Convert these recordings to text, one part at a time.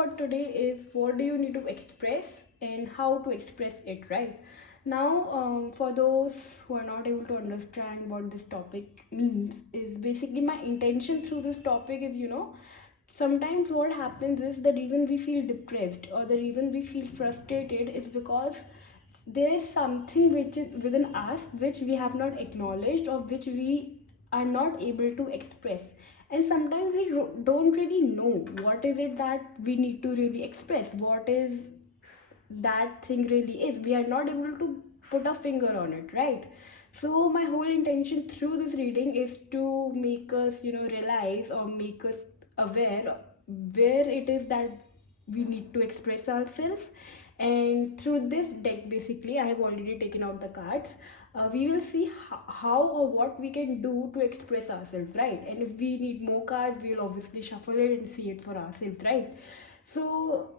for today is what do you need to express and how to express it, right? Now, for those who are not able to understand what this topic means, is basically my intention through this topic is, sometimes what happens is the reason we feel depressed or the reason we feel frustrated is because there is something which is within us which we have not acknowledged or which we are not able to express, and sometimes we don't really know what is it that we need to really express, what is that thing really is. We are not able to put a finger on it, right? So my whole intention through this reading is to make us realize or make us aware where it is that we need to express ourselves. And through this deck, basically I have already taken out the cards. We will see how or what we can do to express ourselves, right? And if we need more cards, we'll obviously shuffle it and see it for ourselves, right? So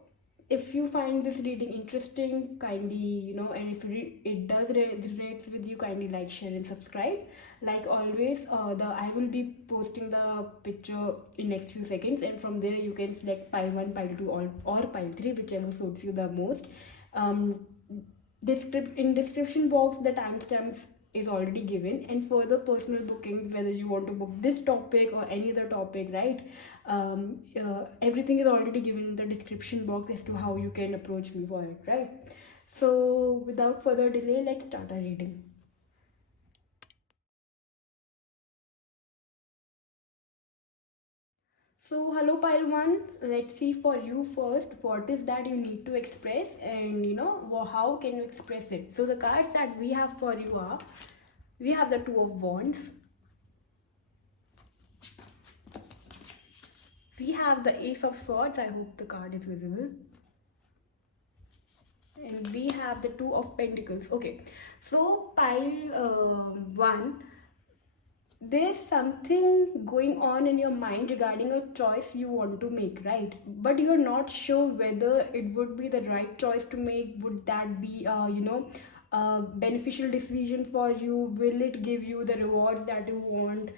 if you find this reading interesting, kindly, and if it does resonate with you, kindly like, share and subscribe. Like always, I will be posting the picture in next few seconds, and from there you can select pile 1, pile 2 or pile 3, whichever suits you the most. In description box, the timestamps is already given, and further personal bookings, whether you want to book this topic or any other topic, right? Everything is already given in the description box as to how you can approach me for it, right? So without further delay, let's start our reading. So hello pile 1, let's see for you first what is that you need to express, and how can you express it. So the cards that we have for you are, we have the Two of Wands, we have the Ace of Swords, I hope the card is visible, and we have the Two of Pentacles. Okay, so pile 1, there's something going on in your mind regarding a choice you want to make, right? But you're not sure whether it would be the right choice to make. Would that be a beneficial decision for you? Will it give you the rewards that you want?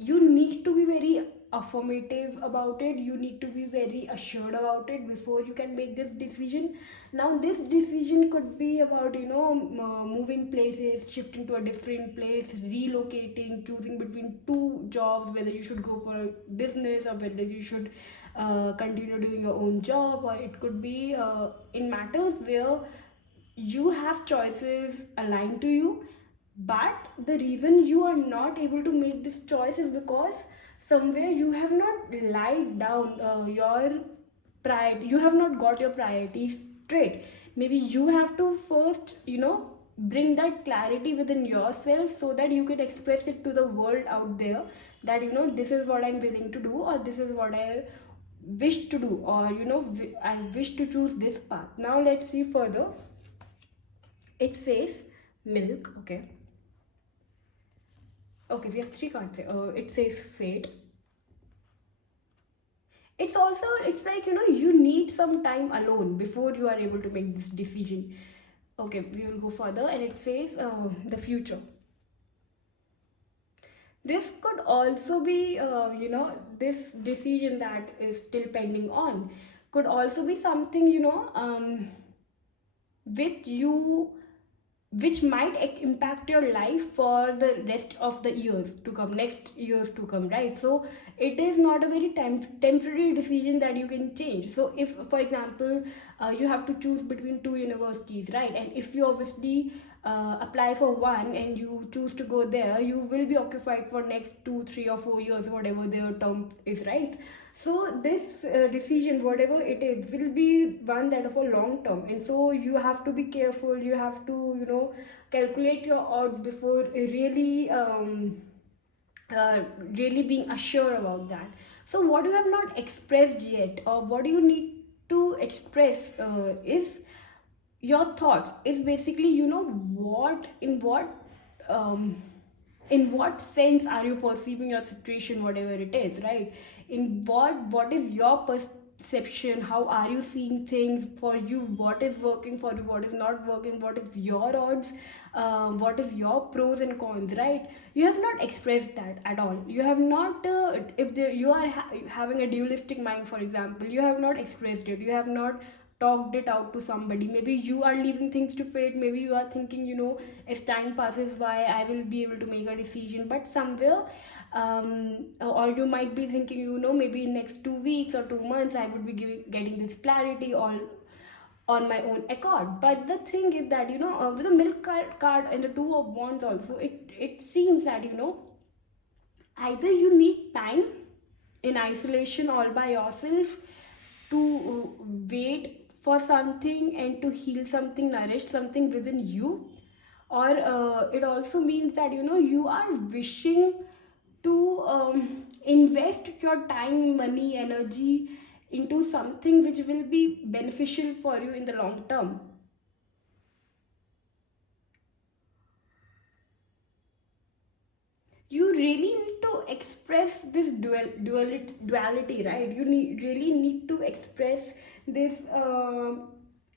You need to be very affirmative about it, you need to be very assured about it before you can make this decision. Now this decision could be about moving places, shifting to a different place, relocating, choosing between two jobs, whether you should go for business or whether you should continue doing your own job. Or it could be in matters where you have choices aligned to you, but the reason you are not able to make this choice is because somewhere you have not laid down your pride, you have not got your priorities straight. Maybe you have to first bring that clarity within yourself so that you can express it to the world out there, that this is what I'm willing to do, or this is what I wish to do, or I wish to choose this path. Now let's see further. It says milk. Okay, we have 3 cards here. It says fate. It's like you need some time alone before you are able to make this decision. Okay, we will go further, and it says the future. This could also be this decision that is still pending on could also be something which might impact your life for the rest of the years to come, next years to come, right? So it is not a very temporary decision that you can change. So if for example you have to choose between 2 universities, right, and if you obviously apply for one and you choose to go there, you will be occupied for next 2, 3 or 4 years, whatever their term is, right? So this decision, whatever it is, will be one that of a long term, and so you have to be careful, you have to calculate your odds before really really being assured about that. So what you have not expressed yet, or what you need to express is your thoughts. Is basically in what sense are you perceiving your situation, whatever it is, right? In what is your perception, how are you seeing things for you, what is working for you, what is not working, what is your odds, what is your pros and cons, right? You have not expressed that at all. You have not if there you are having a dualistic mind, for example, you have not expressed it, you have not talked it out to somebody. Maybe you are leaving things to fate, maybe you are thinking, as time passes by I will be able to make a decision, but somewhere or you might be thinking, maybe in next 2 weeks or 2 months I would be getting this clarity all on my own accord. But the thing is that, with the milk card and the two of wands also, it seems that, either you need time in isolation all by yourself to wait for something and to heal something, nourish something within you, or it also means that, you are wishing to invest your time, money, energy into something which will be beneficial for you in the long term. You really need to express this duality, right? You really need to express this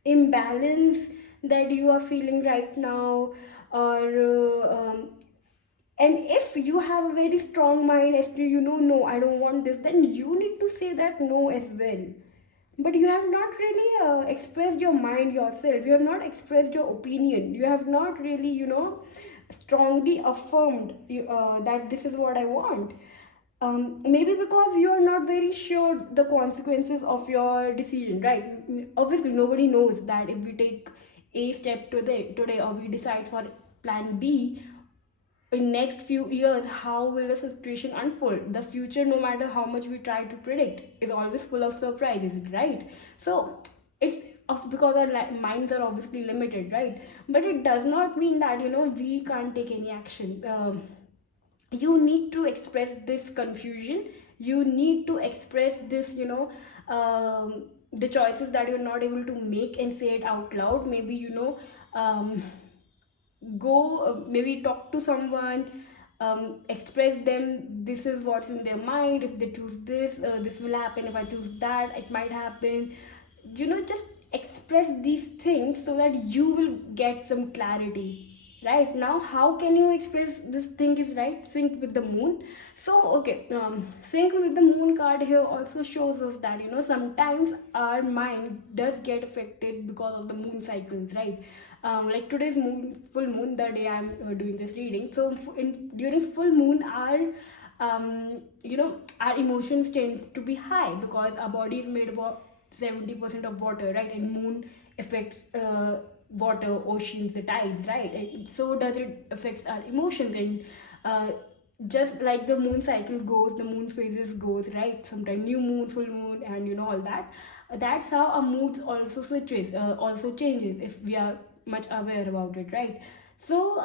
imbalance that you are feeling right now, or and if you have a very strong mind as to, no, I don't want this, then you need to say that no as well. But you have not really expressed your mind yourself, you have not expressed your opinion, you have not really, strongly affirmed that this is what I want. Maybe because you are not very sure the consequences of your decision, right? Obviously nobody knows that if we take a step today, or we decide for plan B, in next few years how will the situation unfold. The future, no matter how much we try to predict, is always full of surprises, right? So it's because our minds are obviously limited, right? But it does not mean that, we can't take any action. You need to express this confusion, you need to express this, the choices that you're not able to make, and say it out loud. Maybe, go maybe talk to someone, express them this is what's in their mind. If they choose this, this will happen. If I choose that, it might happen. Just express these things so that you will get some clarity. Right now, how can you express this thing is, right, sync with the moon. So okay, sync with the moon card here also shows us that, sometimes our mind does get affected because of the moon cycles, right? Like today's full moon, the day I'm doing this reading. So during full moon, our emotions tend to be high because our body is made about 70% of water, right? And moon affects water, oceans, the tides, right? And so does it affects our emotions. And just like the moon cycle goes, the moon phases goes, right? Sometimes new moon, full moon, and all that. That's how our moods also switches, also changes if we are much aware about it, right? So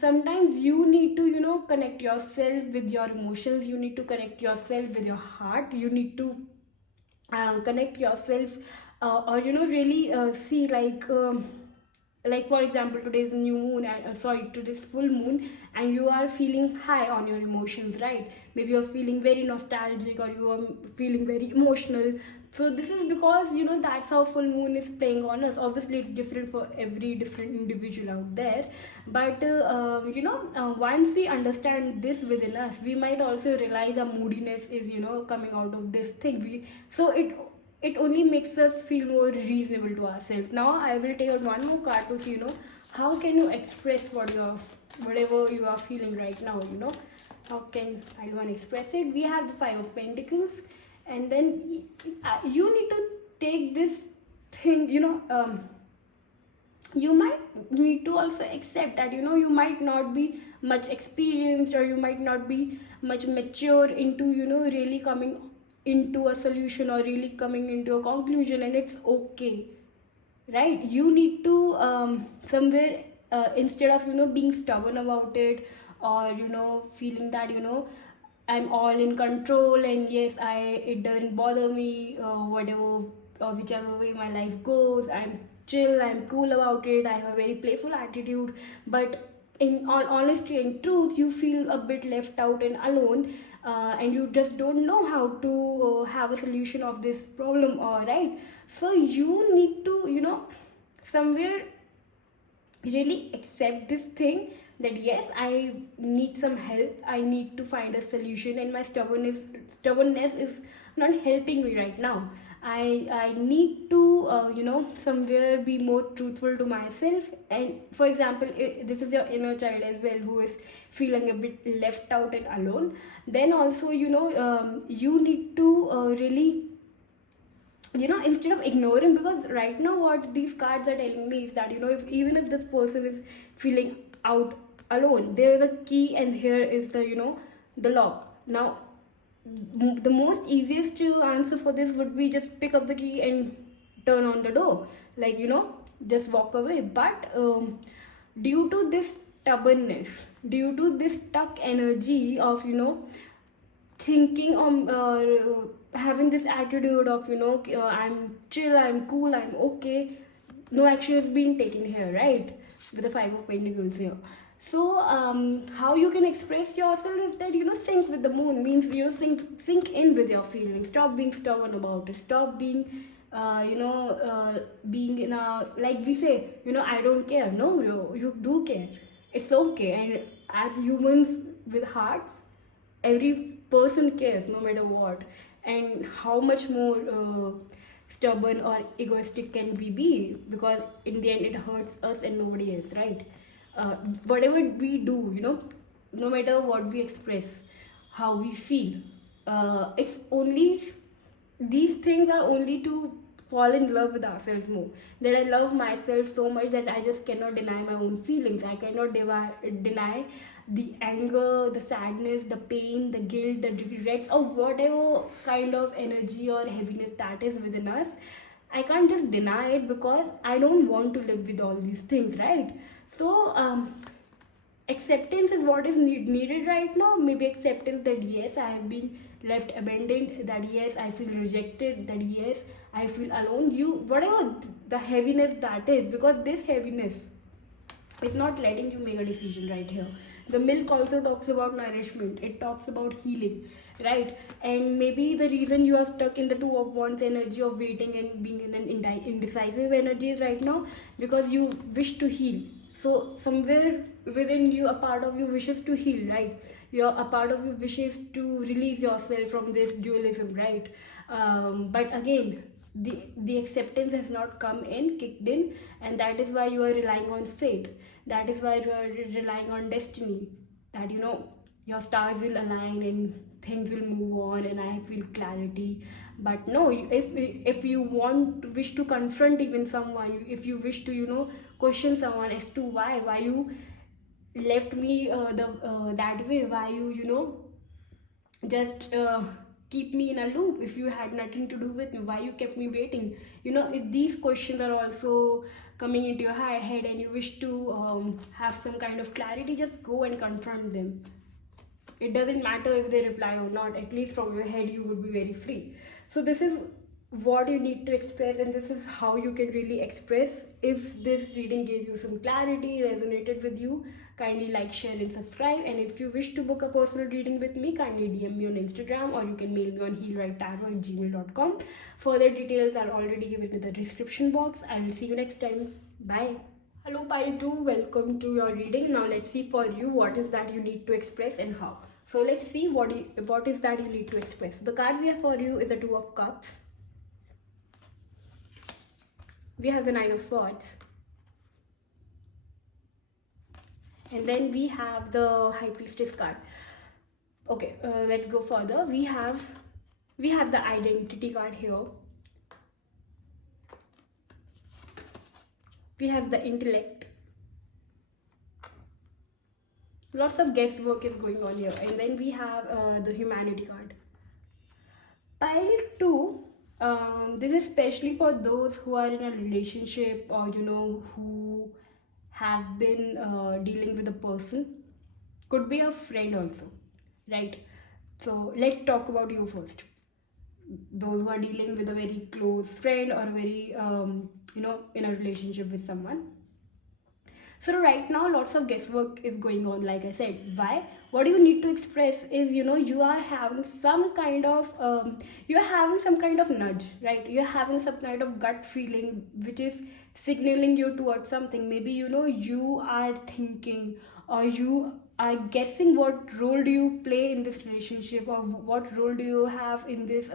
sometimes you need to, connect yourself with your emotions, you need to connect yourself with your heart, you need to connect yourself, or really see, like for example, today's new moon, and today's full moon, and you are feeling high on your emotions, right? Maybe you're feeling very nostalgic, or you are feeling very emotional. So this is because, that's how full moon is playing on us. Obviously it's different for every different individual out there, but once we understand this within us, we might also realize our moodiness is, coming out of this thing. So it only makes us feel more reasonable to ourselves. Now I will take out one more card to see, how can you express whatever you are feeling right now. How can I want to express it? We have the Five of Pentacles, and then you need to take this thing, you might need to also accept that, you might not be much experienced, or you might not be much mature into, really coming into a solution, or really coming into a conclusion, and it's okay, right? You need to somewhere, instead of, being stubborn about it, or feeling that, I'm all in control, and yes, it doesn't bother me, whatever or whichever way my life goes, I'm chill, I'm cool about it, I have a very playful attitude. But in all honesty and truth, you feel a bit left out and alone, and you just don't know how to have a solution of this problem, all right? So you need to, somewhere really accept this thing, that yes, I need some help, I need to find a solution, and my stubbornness is not helping me right now. I need to somewhere be more truthful to myself. And for example, this is your inner child as well, who is feeling a bit left out and alone. Then also, you need to really, instead of ignoring, because right now what these cards are telling me is that, if even if this person is feeling out alone, there is a key, and here is the, the lock. Now, the most easiest to answer for this would be just pick up the key and turn on the door, like, just walk away. But due to this stubbornness, due to this stuck energy of, thinking having this attitude of, I'm chill, I'm cool, I'm okay, no action is being taken here, right? With the Five of Pentacles here. So how you can express yourself is that, sync with the moon, means, sink in with your feelings. Stop being stubborn about it. Stop being being in a, like we say, I don't care. No, you do care. It's okay. And as humans with hearts, every person cares, no matter what. And how much more stubborn or egoistic can we be, because in the end it hurts us and nobody else, right? Whatever we do, no matter what we express, how we feel, it's only, these things are only to fall in love with ourselves more. That I love myself so much that I just cannot deny my own feelings. I cannot deny the anger, the sadness, the pain, the guilt, the regrets, or whatever kind of energy or heaviness that is within us. I can't just deny it, because I don't want to live with all these things, right? So acceptance is what is needed right now. Maybe acceptance that yes, I have been left abandoned, that yes, I feel rejected, that yes, I feel alone. You, whatever the heaviness that is, because this heaviness is not letting you make a decision right here. The milk also talks about nourishment, it talks about healing, right? And maybe the reason you are stuck in the Two of Wands energy of waiting and being in an indecisive energies right now, because you wish to heal. So somewhere within you, a part of you wishes to heal, right? A part of you wishes to release yourself from this dualism, right? But again, the acceptance has not kicked in, and that is why you are relying on fate. That is why you are relying on destiny. That, your stars will align and things will move on, and I feel clarity. But no, if you wish to confront even someone, if you wish to, question someone as to why you left me that way, why you just keep me in a loop, if you had nothing to do with me, why you kept me waiting, if these questions are also coming into your head and you wish to have some kind of clarity, just go and confront them. It doesn't matter if they reply or not, at least from your head you would be very free. So this is what you need to express, and this is how you can really express. If this reading gave you some clarity, resonated with you, kindly like, share and subscribe. And if you wish to book a personal reading with me, kindly DM me on Instagram, or you can mail me on healwritetarot@gmail.com. Further details are already given in the description box. I will see you next time. Bye. Hello pile 2, welcome to your reading. Now let's see for you what is that you need to express and how. So let's see what is that you need to express. The card we have for you is the Two of Cups. We have the Nine of Swords. And then we have the High Priestess card. Okay, let's go further. We have the Identity card here. We have the Intellect. Lots of guesswork is going on here. And then we have the Humanity card. Pile 2, this is especially for those who are in a relationship, or who have been dealing with a person. Could be a friend also, right? So let's talk about you first. Those who are dealing with a very close friend, or very in a relationship with someone. So right now lots of guesswork is going on, like I said. Why? What you need to express is, you are having some kind of you're having some kind of nudge, right? You're having some kind of gut feeling which is signaling you towards something. Maybe you are thinking, or you are guessing what role do you play in this relationship, or what role do you have in this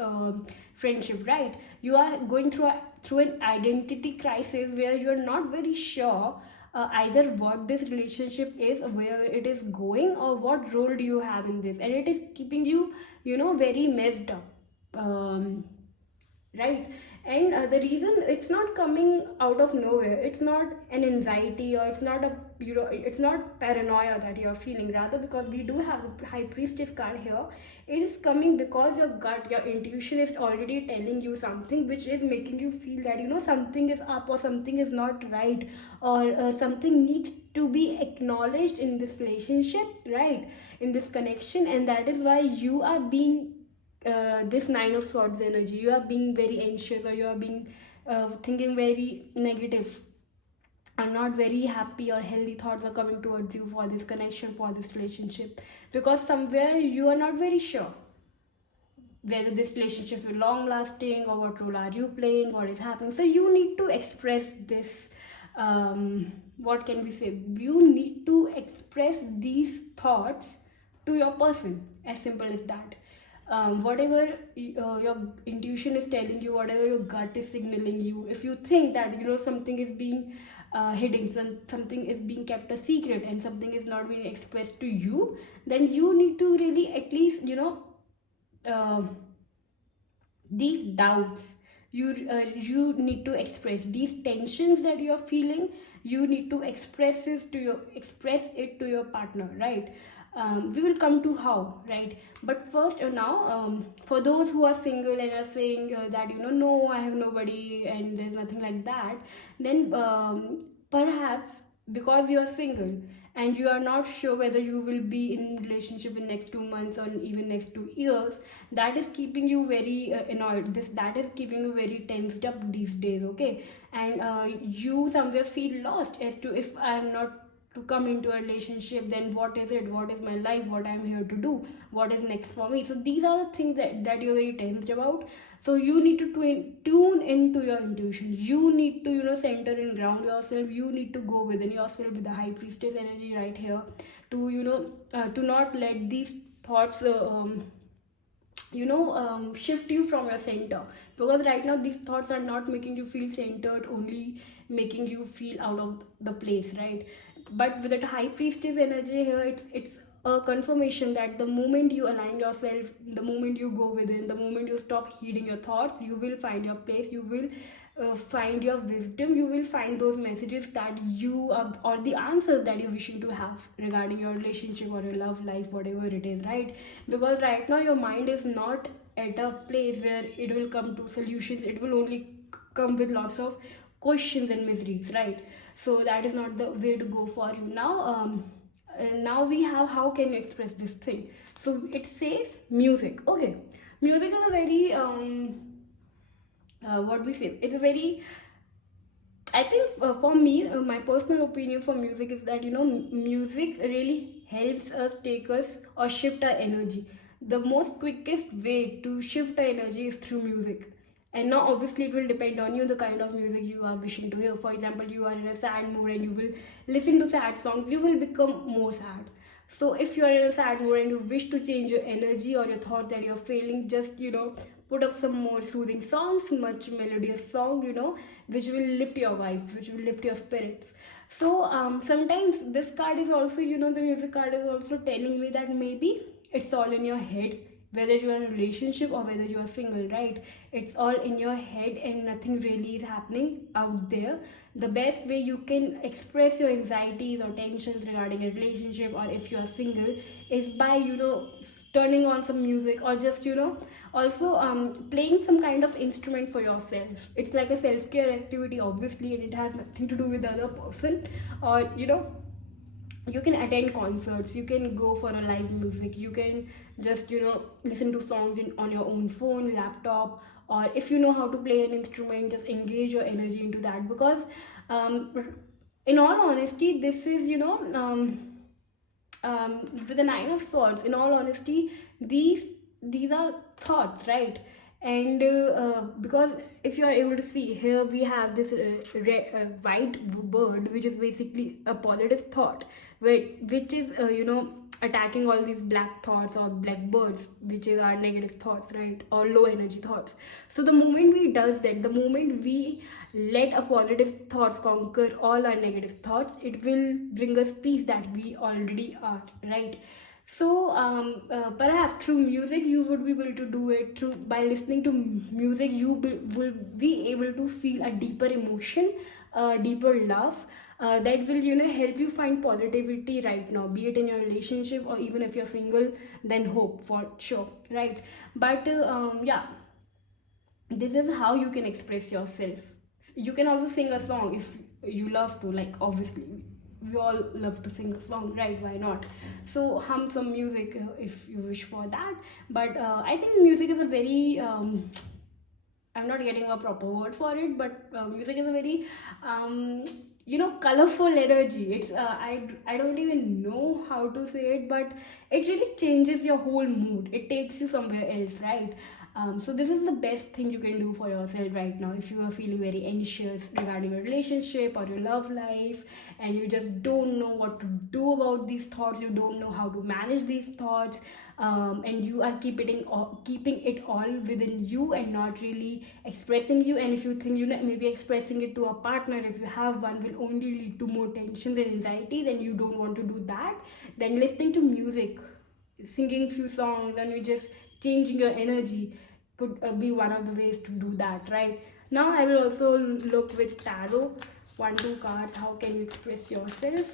friendship, right? You are going through an identity crisis where you're not very sure either what this relationship is, where it is going, or what role do you have in this, and it is keeping you very messed up, right? And the reason it's not coming out of nowhere, it's not an anxiety, or it's not a it's not paranoia that you're feeling. Rather, because we do have the high priestess card here, it is coming because your gut, your intuition is already telling you something which is making you feel that something is up, or something is not right, or something needs to be acknowledged in this relationship, right? In this connection. And that is why you are being this nine of swords energy. You are being very anxious, or you are being thinking very negative, and not very happy or healthy thoughts are coming towards you for this connection, for this relationship, because somewhere you are not very sure whether this relationship is long lasting, or what role are you playing, what is happening. So you need to express this, what can we say, you need to express these thoughts to your person, as simple as that. Whatever your intuition is telling you, whatever your gut is signaling you, if you think that something is being hidden, something is being kept a secret, and something is not being expressed to you, then you need to really at least uh, these doubts, you need to express these tensions that you are feeling. You need to express it to your partner, right? We will come to how, right? But first, now, for those who are single and are saying that no, I have nobody and there's nothing like that, then perhaps because you are single and you are not sure whether you will be in relationship in next 2 months or even next 2 years, that is keeping you very annoyed, that is keeping you very tensed up these days, okay? And you somewhere feel lost as to, if I am not to come into a relationship, then what is it, what is my life, what I'm here to do, what is next for me? So these are the things that you're very tensed about. So you need to tune into your intuition. You need to center and ground yourself. You need to go within yourself with the high priestess energy right here, to to not let these thoughts shift you from your center, because right now these thoughts are not making you feel centered, only making you feel out of the place, right? But with that high priestess energy here, it's a confirmation that the moment you align yourself, the moment you go within, the moment you stop heeding your thoughts, you will find your place. You will find your wisdom. You will find those messages that you or the answers that you're wishing to have regarding your relationship or your love life, whatever it is, right? Because right now your mind is not at a place where it will come to solutions. It will only come with lots of questions and miseries, right? So that is not the way to go for you. Now we have, how can you express this thing? So it says music. Okay, music is a very what we say, it's a very, I think for me, my personal opinion for music is that music really helps us, take us, or shift our energy. The most quickest way to shift our energy is through music. And now obviously it will depend on you, the kind of music you are wishing to hear. For example, you are in a sad mood and you will listen to sad songs, you will become more sad. So if you are in a sad mood and you wish to change your energy or your thought that you're feeling, just put up some more soothing songs, much melodious song, which will lift your vibes, which will lift your spirits. So sometimes this card is also, the music card is also telling me that maybe it's all in your head, whether you are in a relationship or whether you are single, right? It's all in your head and nothing really is happening out there. The best way you can express your anxieties or tensions regarding a relationship, or if you are single, is by turning on some music, or just also playing some kind of instrument for yourself. It's like a self-care activity, obviously, and it has nothing to do with the other person. Or you can attend concerts, you can go for a live music, you can just listen to songs on your own phone, laptop, or if you know how to play an instrument, just engage your energy into that. Because in all honesty, this is, with the Nine of Swords, in all honesty, these are thoughts, right? And because if you are able to see here, we have this white bird, which is basically a positive thought, which is attacking all these black thoughts or black birds, which is our negative thoughts, right? Or low energy thoughts. So the moment we does that, the moment we let a positive thoughts conquer all our negative thoughts, it will bring us peace that we already are, right? So perhaps through music you would be able to do it. Through by listening to music, you will be able to feel a deeper emotion, a deeper love, that will help you find positivity right now, be it in your relationship or even if you're single, then hope for sure, right? But yeah, this is how you can express yourself. You can also sing a song if you love to, like obviously we all love to sing a song, right? Why not? So hum some music if you wish for that. But I think music is a very I'm not getting a proper word for it, but music is a very colorful energy. It's I don't even know how to say it, but it really changes your whole mood. It takes you somewhere else, right? So this is the best thing you can do for yourself right now if you are feeling very anxious regarding your relationship or your love life, and you just don't know what to do about these thoughts. You don't know how to manage these thoughts, and you are keeping it all within you and not really expressing you. And if you think maybe expressing it to a partner, if you have one, will only lead to more tension and anxiety, then you don't want to do that. Then listening to music, singing few songs, and you just changing your energy could be one of the ways to do that, right? Now I will also look with tarot, 1-2 cards. How can you express yourself?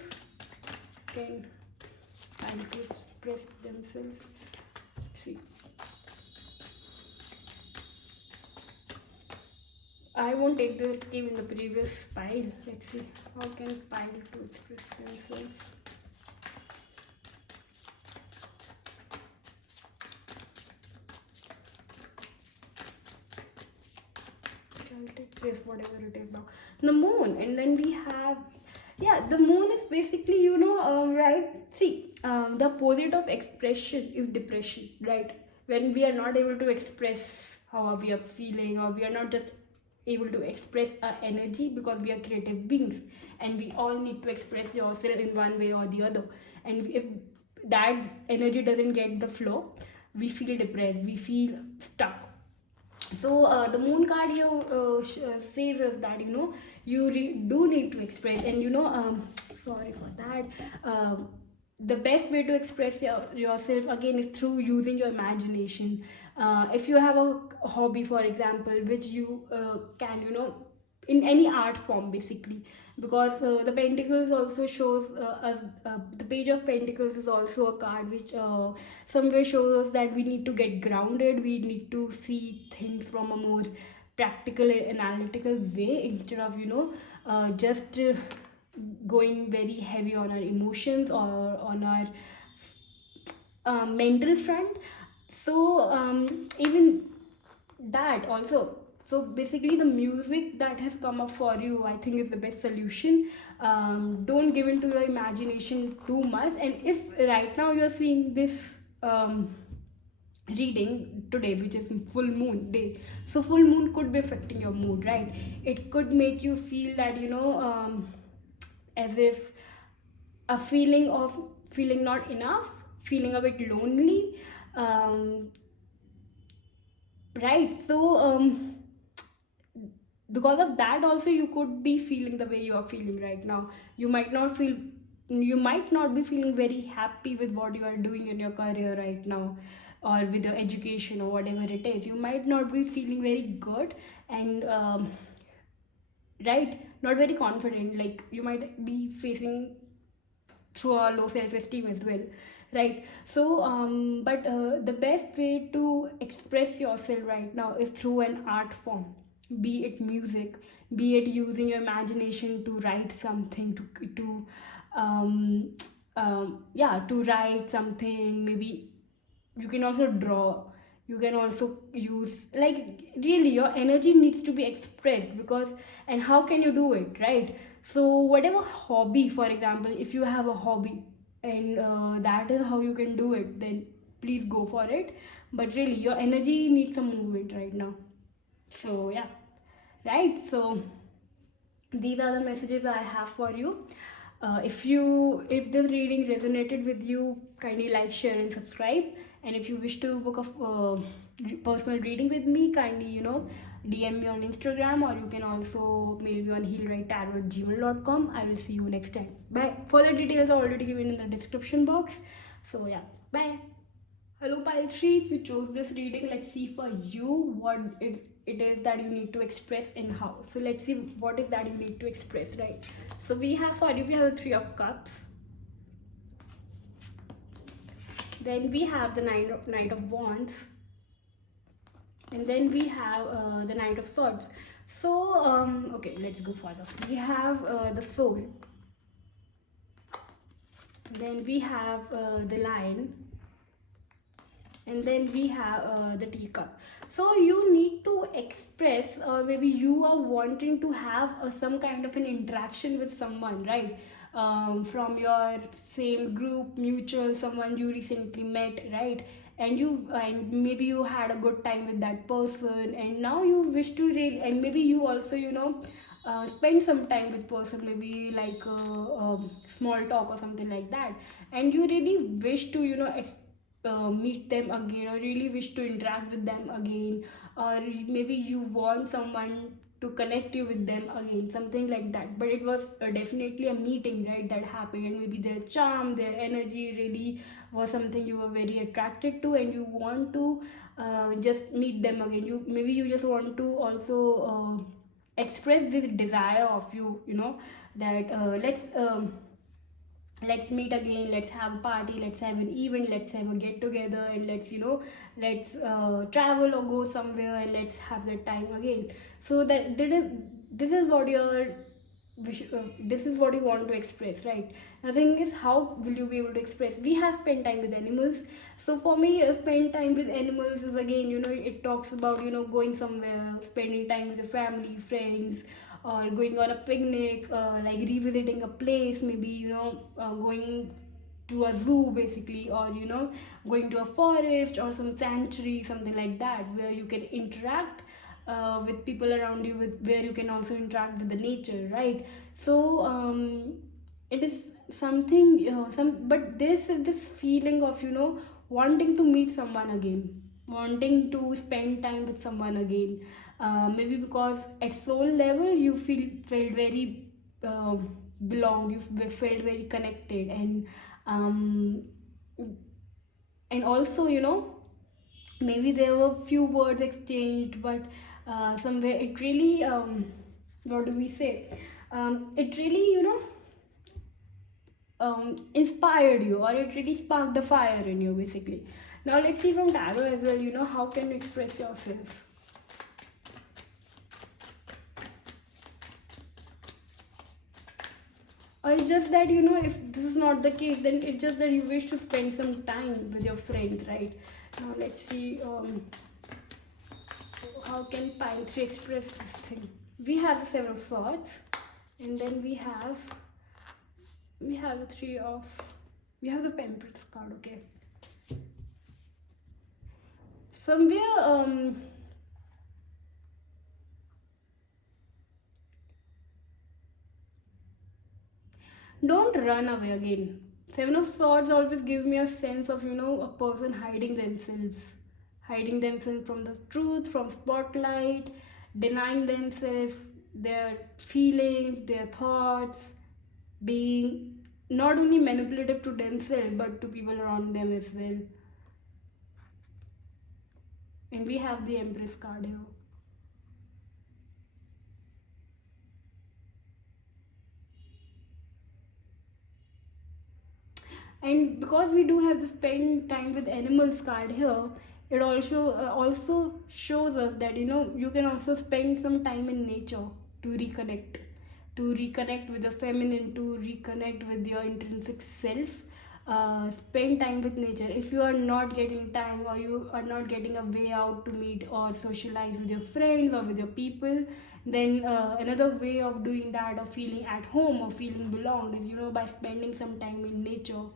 Can try to express themselves. See, I won't take the came in the previous pile. Let's see how can pile to express themselves. I'll take this, whatever it is now. The moon, and then we have, yeah, the moon is basically, right? See, the opposite of expression is depression, right? When we are not able to express how we are feeling, or we are not just able to express our energy, because we are creative beings and we all need to express yourself in one way or the other. And if that energy doesn't get the flow, we feel depressed, we feel stuck. So the moon card here says us that you do need to express, and sorry for that. The best way to express yourself again is through using your imagination. If you have a hobby, for example, which you can in any art form basically, because the pentacles also shows us the page of pentacles is also a card which somewhere shows us that we need to get grounded, we need to see things from a more practical and analytical way, instead of just going very heavy on our emotions or on our mental front. So even that also, so basically the music that has come up for you, I think, is the best solution. Don't give into your imagination too much. And if right now you're seeing this reading today, which is full moon day, so full moon could be affecting your mood, right? It could make you feel that as if a feeling of feeling not enough, feeling a bit lonely, right? So because of that also, you could be feeling the way you are feeling right now. You might not be feeling very happy with what you are doing in your career right now, or with your education, or whatever it is. You might not be feeling very good, and right, not very confident. Like you might be facing through a low self-esteem as well, right? So but the best way to express yourself right now is through an art form, be it music, be it using your imagination to write something, to write something. Maybe you can also draw, you can also use, like, really your energy needs to be expressed, because, and how can you do it, right? So whatever hobby, for example, if you have a hobby and that is how you can do it, then please go for it. But really, your energy needs some movement right now. So yeah, right. So these are the messages I have for you. If this reading resonated with you, kindly like, share, and subscribe. And if you wish to book a personal reading with me, kindly DM me on Instagram, or you can also mail me on healwritetarot@gmail.com. I will see you next time. Bye. Further details are already given in the description box. So yeah, bye. Hello Pile 3, if you chose this reading, let's see for you what it is that you need to express and how. So let's see what is that you need to express, right? So we have for you, we have the Three of Cups. Then we have the Knight of Wands. And then we have the Knight of Swords. So, okay, let's go further. We have the Soul. Then we have the Lion. And then we have the Teacup. So you need to express, or maybe you are wanting to have some kind of an interaction with someone, right? From your same group, mutual, someone you recently met, right? And maybe you had a good time with that person, and now you wish to really, and maybe you also spend some time with person, maybe like small talk or something like that, and you really wish to meet them again, or really wish to interact with them again, or maybe you want someone to connect you with them again, something like that. But it was definitely a meeting, right, that happened, and maybe their charm, their energy really was something you were very attracted to, and you want to just meet them again. You just want to also express this desire of that let's meet again, let's have a party, let's have an event, let's have a get together, and let's travel or go somewhere, and let's have that time again. So this is what this is what you want to express, right? The thing is, how will you be able to express? We have spent time with animals. So for me, spend time with animals is, again, it talks about going somewhere, spending time with your family, friends, or going on a picnic, like revisiting a place, maybe going to a zoo basically, or going to a forest or some sanctuary, something like that, where you can interact with people around you, where you can also interact with the nature, right? So it is something but this feeling of wanting to meet someone again, wanting to spend time with someone again, maybe because at soul level you felt very belonged, you felt very connected, and also maybe there were few words exchanged, but somewhere it really what do we say, it really inspired you, or it really sparked the fire in you basically. Now let's see from tarot as well, how can you express yourself. Or it's just that if this is not the case, then it's just that you wish to spend some time with your friends, right? Now let's see how can Pile 3 express this thing. We have the Seven of Swords, and then we have the we have the Empress card. Okay, somewhere don't run away again. Seven of Swords always gives me a sense of a person hiding themselves from the truth, from spotlight, denying themselves, their feelings, their thoughts, being not only manipulative to themselves but to people around them as well. And we have the Empress card here. And because we do have the spend time with animals card here, it also shows us that you can also spend some time in nature to reconnect with the feminine, to reconnect with your intrinsic self. spend time with nature. If you are not getting time, or you are not getting a way out to meet or socialize with your friends or with your people, then another way of doing that, of feeling at home or feeling belonged, is by spending some time in nature.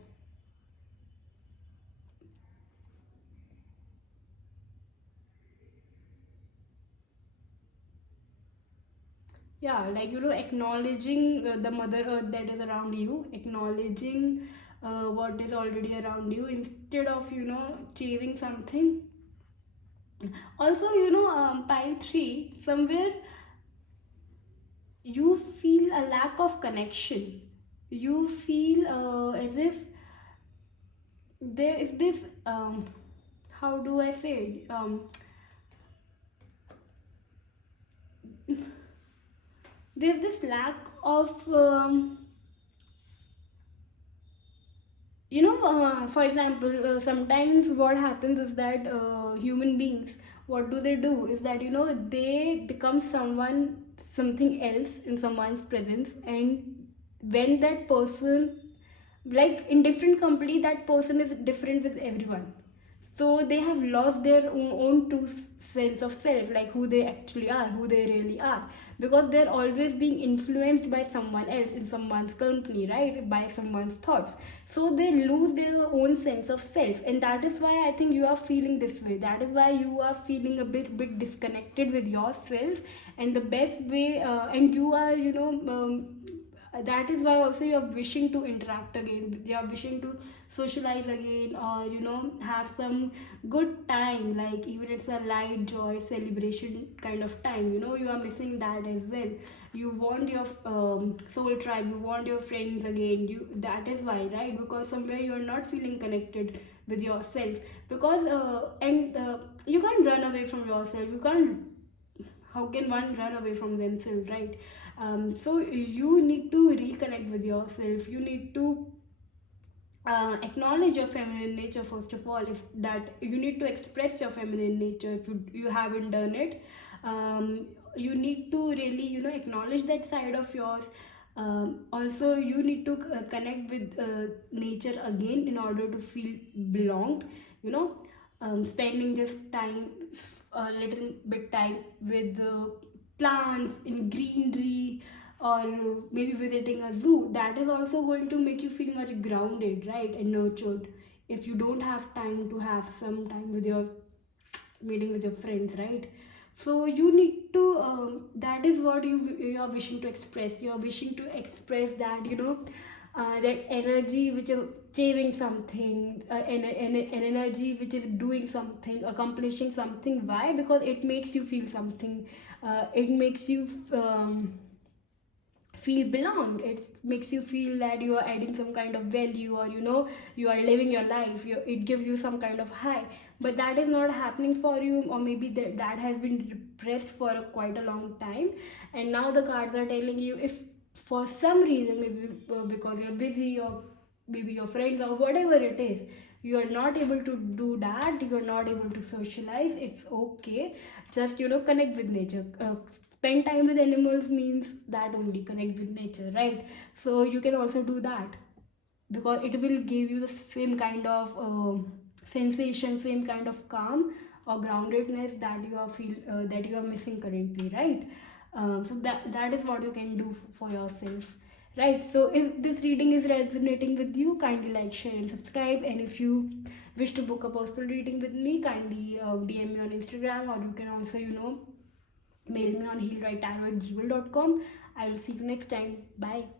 Yeah, like acknowledging the mother earth that is around you, acknowledging what is already around you, instead of chasing something. Also, pile 3, somewhere you feel a lack of connection. You feel as if there is this, how do I say it, there's this lack of, for example, sometimes what happens is that human beings, what do is that they become something else in someone's presence. And when that person, like in different company, that person is different with everyone. So they have lost their own true sense of self, like who they actually are, who they really are, because they're always being influenced by someone else in someone's company, right, by someone's thoughts. So they lose their own sense of self, and that is why I think you are feeling this way. That is why you are feeling a bit disconnected with yourself. And the best way, and you are that is why also you're wishing to interact again, you're wishing to socialize again, or have some good time, like even it's a light joy celebration kind of time. You are missing that as well. You want your soul tribe, you want your friends again. That is why, right? Because somewhere you are not feeling connected with yourself, because and you can't run away from yourself. You can't, how can one run away from themselves, right? So you need to reconnect with yourself. You need to acknowledge your feminine nature first of all. If that, you need to express your feminine nature if you haven't done it. You need to really acknowledge that side of yours. Also, you need to connect with nature again in order to feel belonged. Spending just time, a little bit time with the plants in greenery, or maybe visiting a zoo, that is also going to make you feel much grounded, right, and nurtured. If you don't have time to have some time with your meeting with your friends, right? So you need to, that is what you are wishing to express. You are wishing to express that that energy which is chasing something, an energy which is doing something, accomplishing something. Why? Because it makes you feel something. It makes you feel belonged. It makes you feel that you are adding some kind of value, or you are living your life. It gives you some kind of high. But that is not happening for you, or maybe that has been repressed for quite a long time. And now the cards are telling you, if for some reason, maybe because you're busy, or maybe your friends, or whatever it is, you are not able to do that, you are not able to socialize, it's okay. Just connect with nature. Spend time with animals means that only, connect with nature, right? So you can also do that, because it will give you the same kind of sensation, same kind of calm or groundedness that you are missing currently, right? So that is what you can do for yourself, right? So if this reading is resonating with you, kindly like, share and subscribe. And if you wish to book a personal reading with me, kindly DM me on Instagram, or you can also mail me on healwritetarot@gmail.com. I will see you next time. Bye.